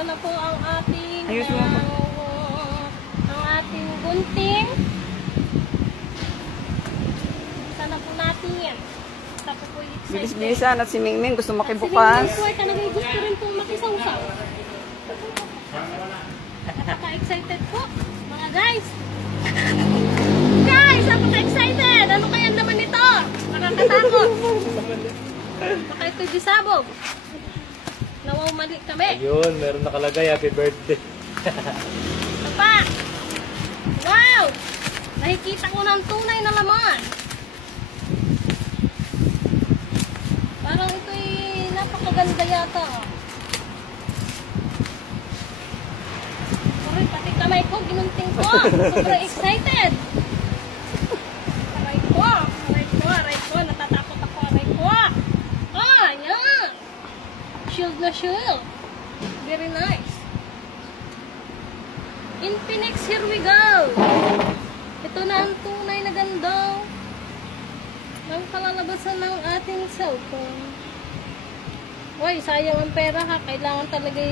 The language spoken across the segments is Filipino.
Ito na po ang ating Ayos mo po. ang ating gunting. Ito na po natin yan. Tapos po yung excited. Bilis-bilisan at si Mingming gusto Si makibukas. Mingming po ay talagang gusto rin pong makisawsaw. Napaka-excited po, mga guys. Guys, napaka-excited. Ano kaya naman ito? Nakakatakot. Baka ito'y disabog. Nawawmali kami. Ayun, meron nakalagay, happy birthday. Ito pa. Wow! Nakikita ko ng tunay na laman. Parang ito'y napakaganda yata. Sorry, pati kamay ko, ginunting ko. Sobrang excited. Aray ko. Natatakot ako, aray ko. Ah, yan. Shield na shield. Very nice. Infinix, here we go. Ito na ang tunay na ganda ng kalalabasan ng ating cellphone. Uy, sayang ang pera ha. Kailangan talaga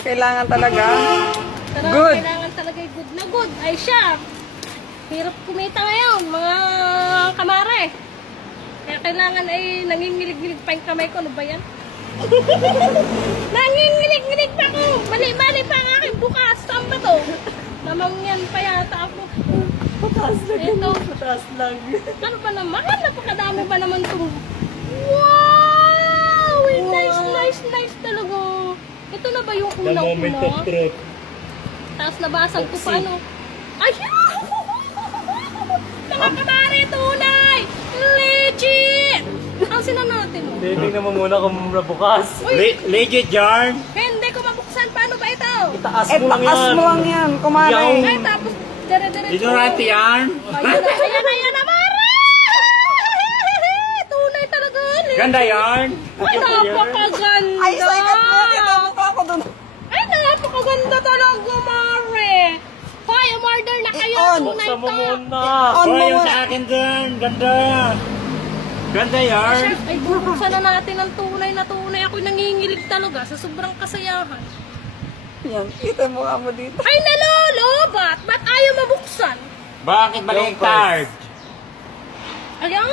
Kailangan talaga. Good. Kailangan talaga good na good. Ay siya. Hirap kumita ngayon, mga kamare. Kaya kailangan ay nangingilig-gilig pa yung kamay ko. Ano ba yan? Nangingilig-gilig pa ako. Mali-mali pa ang aking bukas. Saan ba to? Namangyan pa yata ako. Pataas lang. Ito. Pataas lang. Ano pa naman? Napakadami pa naman itong... Wow! Nice talaga. Ito na ba yung The moment of unang-una? truth. Tapos nabasag ko pa ano. Ay! Mga kamari, tunay! Legit! Ang sila natin mo. Tingnan mo muna kung bukas. Legit yarn. Hindi ko mabuksan. Paano ba ito? Itaas Eh, mo lang taas yan. mo lang yan, kumare. Ay, tapos dire-diretso. Did you write the yarn? Ayan na, Mare! Tunay talaga. Ganda yarn. Ay, napakaganda. Ay, sikat mo yan. Ito ang mukha ko dun. Ay, napakaganda talaga, Mare. Hoy, umorder na kayo. I-on. Tunay Buksan mo to. muna. I-on mo Yung muna. sa akin dun. Ganda. Ganda yarn. Ay, bubuksan na natin ang tunay na tunay. Ako'y nangingilig talaga sa sobrang kasayahan. Yan, kita mo nga mo dito. Ay, nalolobat! Ba't ayaw mabuksan? Bakit baliktad? Ayan,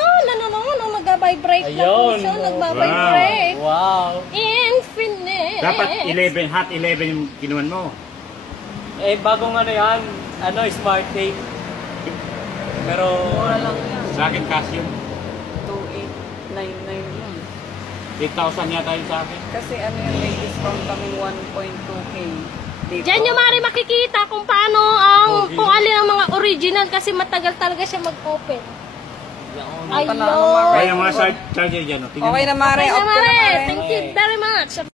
nag-vibrate na po Ayun. siya. Nag-vibrate. Wow. Infinite. Dapat 11, hot 11 yung kinuhan mo. Eh, bagong ano yan, smart tape. Pero, Mura lang yan. Sa akin Casio, 2,899 yan. 8,000 yata yung sa akin. Kasi ano yun, may discount kami 1.2K. Dito. Diyan nyo Mari makikita kung paano kung alin ang mga original kasi matagal talaga siya mag-open. Ayun. Panalo, Mare. Kaya yung mga charger dyan, oh, tingnan mo. Okay na, Mare. Okay na Off ka na, Mari. Mare. Thank you very much.